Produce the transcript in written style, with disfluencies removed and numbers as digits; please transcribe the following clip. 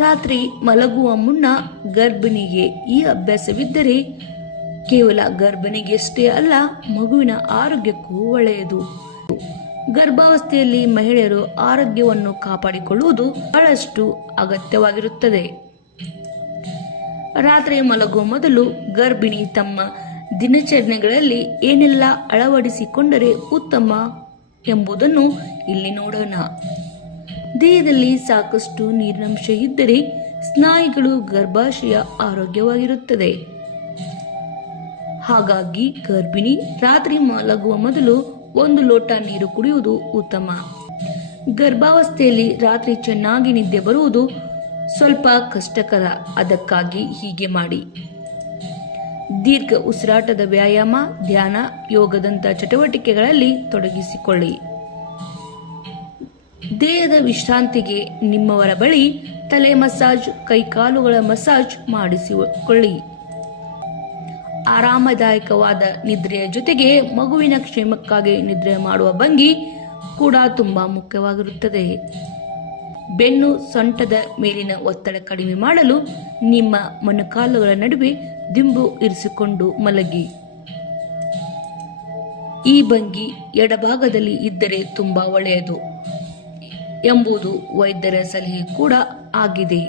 ರಾತ್ರಿ ಮಲಗುವ ಮುನ್ನ ಗರ್ಭಿಣಿಗೆ ಈ ಅಭ್ಯಾಸವಿದ್ದರೆ ಕೇವಲ ಗರ್ಭಿಣಿಗೆಷ್ಟೇ ಅಲ್ಲ, ಮಗುವಿನ ಆರೋಗ್ಯಕ್ಕೂ ಒಳ್ಳೆಯದು. ಗರ್ಭಾವಸ್ಥೆಯಲ್ಲಿ ಮಹಿಳೆಯರು ಆರೋಗ್ಯವನ್ನು ಕಾಪಾಡಿಕೊಳ್ಳುವುದು ಬಹಳಷ್ಟು ಅಗತ್ಯವಾಗಿರುತ್ತದೆ. ರಾತ್ರಿ ಮಲಗುವ ಮೊದಲು ಗರ್ಭಿಣಿ ತಮ್ಮ ದಿನಚರಣೆಗಳಲ್ಲಿ ಏನೆಲ್ಲ ಅಳವಡಿಸಿಕೊಂಡರೆ ಉತ್ತಮ ಎಂಬುದನ್ನು ಇಲ್ಲಿ ನೋಡೋಣ. ದೇಹದಲ್ಲಿ ಸಾಕಷ್ಟು ನೀರಿನಂಶ ಇದ್ದರೆ ಸ್ನಾಯುಗಳು, ಗರ್ಭಾಶಯ ಆರೋಗ್ಯವಾಗಿರುತ್ತದೆ. ಹಾಗಾಗಿ ಗರ್ಭಿಣಿ ರಾತ್ರಿ ಮಲಗುವ ಮೊದಲು 1 ಲೋಟ ನೀರು ಕುಡಿಯುವುದು ಉತ್ತಮ. ಗರ್ಭಾವಸ್ಥೆಯಲ್ಲಿ ರಾತ್ರಿ ಚೆನ್ನಾಗಿ ನಿದ್ದೆ ಬರುವುದು ಸ್ವಲ್ಪ ಕಷ್ಟಕರ. ಅದಕ್ಕಾಗಿ ಹೀಗೆ ಮಾಡಿ: ದೀರ್ಘ ಉಸಿರಾಟದ ವ್ಯಾಯಾಮ, ಧ್ಯಾನ, ಯೋಗದಂತ ಚಟುವಟಿಕೆಗಳಲ್ಲಿ ತೊಡಗಿಸಿಕೊಳ್ಳಿ. ದೇಹದ ವಿಶ್ರಾಂತಿಗೆ ನಿಮ್ಮವರ ಬಳಿ ತಲೆ ಮಸಾಜ್, ಕೈಕಾಲುಗಳ ಮಸಾಜ್ ಮಾಡಿಸಿಕೊಳ್ಳಿ. ಆರಾಮದಾಯಕವಾದ ನಿದ್ರೆಯ ಜೊತೆಗೆ ಮಗುವಿನ ಕ್ಷೇಮಕ್ಕಾಗಿ ನಿದ್ರೆ ಮಾಡುವ ಭಂಗಿ ಕೂಡ ತುಂಬಾ ಮುಖ್ಯವಾಗಿರುತ್ತದೆ. ಬೆನ್ನು, ಸೊಂಟದ ಮೇಲಿನ ಒತ್ತಡ ಕಡಿಮೆ ಮಾಡಲು ನಿಮ್ಮ ಮೊಣಕಾಲುಗಳ ನಡುವೆ ದಿಂಬು ಇರಿಸಿಕೊಂಡು ಮಲಗಿ. ಈ ಭಂಗಿ ಎಡಭಾಗದಲ್ಲಿ ಇದ್ದರೆ ತುಂಬಾ ಒಳ್ಳೆಯದು ಎಂಬುದು ವೈದ್ಯರ ಸಲಹೆ ಕೂಡ ಆಗಿದೆ.